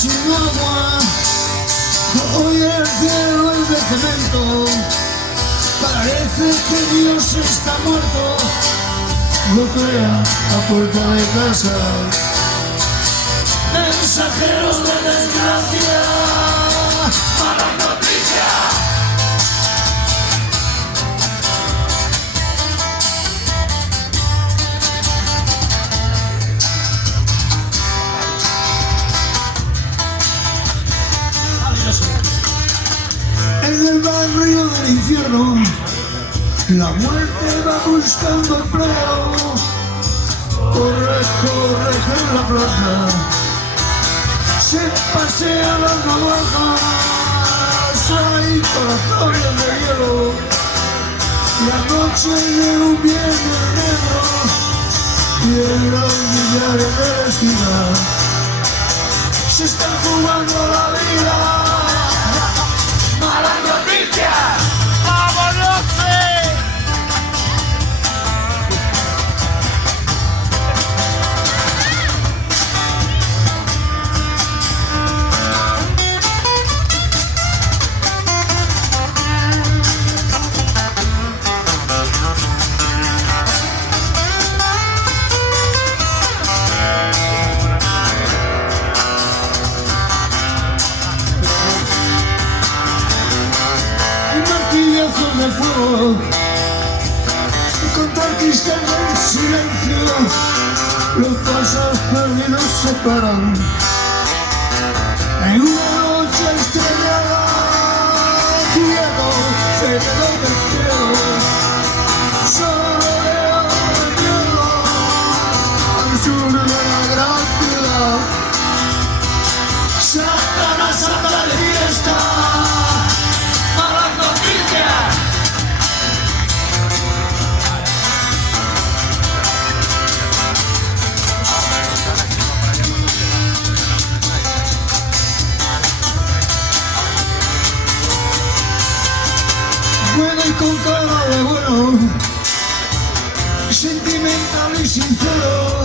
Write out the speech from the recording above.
sin agua, hoy el cielo es de cemento, parece que Dios está muerto, golpea a puerta de casa, mensajeros de desgracia, malas noticias. En el barrio del infierno, la muerte va buscando empleo. Corre, corre en la plaza, se pasean las navajas, hay corazones de hielo. La noche de un viernes negro, y los millares de la esquina se están jugando la vida. ¡Malas noticias! ¡Vámonos! De fuego, contra el cristal del silencio, los pasos perdidos se paran en una noche estrellada, quieto, cerca del cielo, solo veo el miedo al sur de la gran ciudad. Satanás anda de fiesta. Bueno y con cara de bueno, sentimental y sincero.